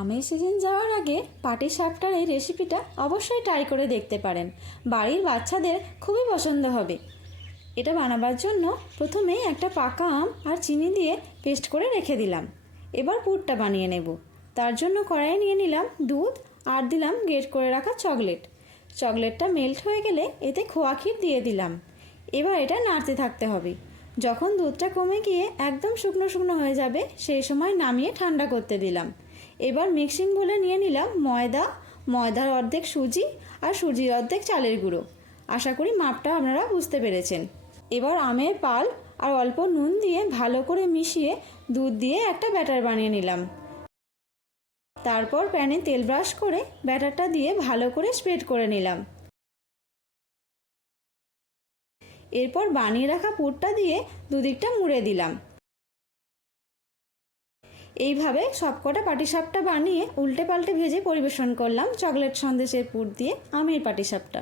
আমের সিজন যাওয়ার আগে পাটিসাপটার এই রেসিপিটা অবশ্যই ট্রাই করে দেখতে পারেন। বাড়ির বাচ্চাদের খুবই পছন্দ হবে। এটা বানাবার জন্য প্রথমেই একটা পাকা আম আর চিনি দিয়ে পেস্ট করে রেখে দিলাম। এবার পুরটা বানিয়ে নেব। তার জন্য কড়াইয়ে নিয়ে নিলাম দুধ আর দিলাম গ্রেট করে রাখা চকলেট। চকলেটটা মেল্ট হয়ে গেলে এতে খোয়া ক্ষীর দিয়ে দিলাম। এবার এটা নাড়তে থাকতে হবে। যখন দুধটা কমে গিয়ে একদম শুকনো শুকনো হয়ে যাবে সেই সময় নামিয়ে ঠান্ডা করতে দিলাম। এবার মিক্সিং বলে নিয়ে নিলাম ময়দার অর্ধেক সুজি আর সুজির অর্ধেক চালের গুঁড়ো। আশা করি মাপটা আপনারা বুঝতে পেরেছেন। এবার আমের পাল আর অল্প নুন দিয়ে ভালো করে মিশিয়ে দুধ দিয়ে একটা ব্যাটার বানিয়ে নিলাম। তারপর প্যানে তেল ব্রাশ করে ব্যাটারটা দিয়ে ভালো করে স্প্রেড করে নিলাম। এরপর বানিয়ে রাখা পুরটা দিয়ে দুদিকটা মুড়ে দিলাম। এইভাবে সবকটা পাটিসাপটা বানিয়ে উল্টে পাল্টে ভেজে পরিবেশন করলাম চকলেট সন্দেশের পুর দিয়ে আমের পাটিসাপটা।